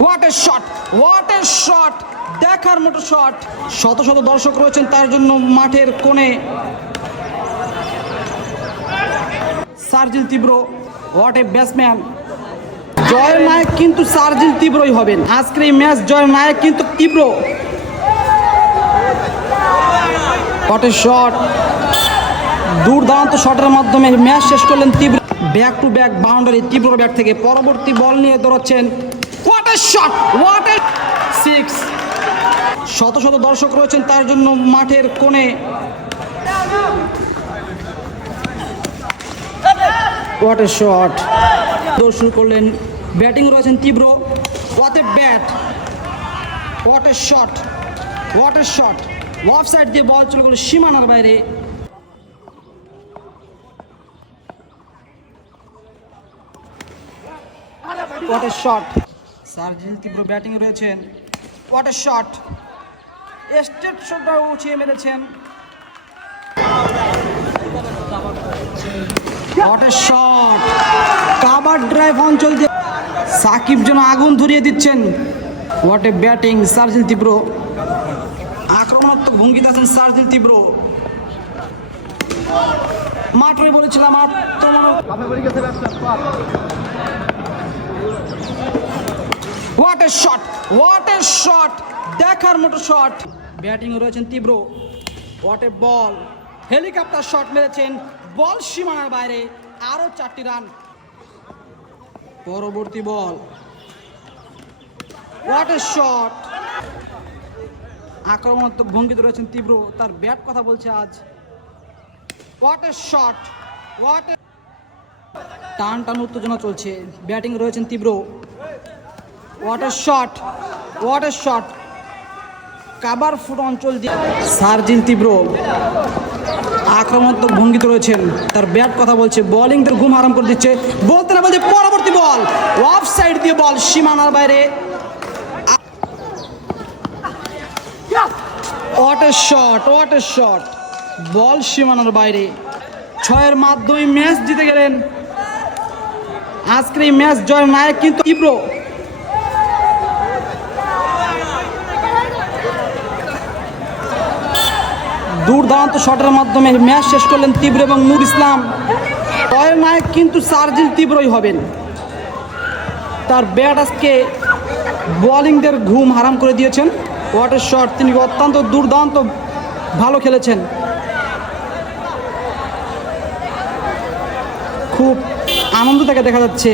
What a shot what a shot দেখার মতো shot শত শত দর্শক রয়েছেন তার জন্য মাঠের কোণে। সার্জিল তীব্র। হোয়াট এ ব্যাটসম্যান জয়ের নায়ক কিন্তু সার্জিল তীব্রই হবেন। আজকের এই ম্যাচ জয়ের নায়ক কিন্তু তীব্র। এ শট দুর্দান্ত শটের মাধ্যমে ম্যাচ শেষ করলেন Tibro. Back to back boundary Tibro bat থেকে। পরবর্তী বল নিয়ে দৌড়াচ্ছেন what a shot what a six শত শত দর্শক রয়েছেন, তার জন্য মাঠের কোণে। হোয়াট এ শট দৌড় শুরু করলেন, ব্যাটিং রয়েছেন Tibro. What a bat what a shot what a shot off side দিয়ে বল চলে গেল সীমানার বাইরে। হোয়াট এ শট সার্জিল তীব্র ব্যাটিং রয়েছেন হোয়াট এ শট স্টেট শটটা উঠিয়ে মেরেছেন। What a shot cover drive অঞ্চল সাকিব যেন আগুন ধরিয়ে দিচ্ছেন। হোয়াট এ ব্যাটিং সার্জিল তীব্র। আক্রমণাত্মক ভঙ্গিতে আছেন সার্জিল তীব্র। মাঠে বলেছিলাম আক্রমণ what a shot what a shot দেখার মতো শট ব্যাটিং রয়েছেন Tibro. What a ball helicopter shot মেরেছেন বল সীমানার বাইরে আরও চারটি রান পরবর্তী বল হোয়াট এ শট আক্রমণাত্মক ভঙ্গিতে রয়েছেন তীব্র। তার ব্যাট কথা বলছে আজ। হোয়াট এ শট হোয়াট টান টান উত্তেজনা চলছে। ব্যাটিং রয়েছেন Tibro. What a shot what a shot cover foot অঞ্চল দিয়ে সার্জিল তীব্র আক্রমণাত্মক ভঙ্গিতে রয়েছেন। তার ব্যাট কথা বলছে বোলিং তার ঘুম আরাম করে দিচ্ছে। বলতে না বলছে পরবর্তী বল। অফ সাইড দিয়ে বল সীমানার বাইরে। What a shot what a shot ball সীমানার বাইরে। ছয়ের মাধ্যমে ম্যাচ জিতে গেলেন। আজকের এই ম্যাচ জয়ের নায়ক কিন্তু তীব্র। দুর্দান্ত শটের মাধ্যমে ম্যাচ শেষ করলেন তীব্র এবং নূর ইসলাম। জয়ের নায়ক কিন্তু সার্জিল তীব্রই হবেন। তার ব্যাট আজকে বোলিংদের ঘুম হারাম করে দিয়েছেন। ওয়াটার শট তিনি অত্যন্ত দুর্দান্ত ভালো খেলেছেন। খুব আনন্দ থেকে দেখা যাচ্ছে।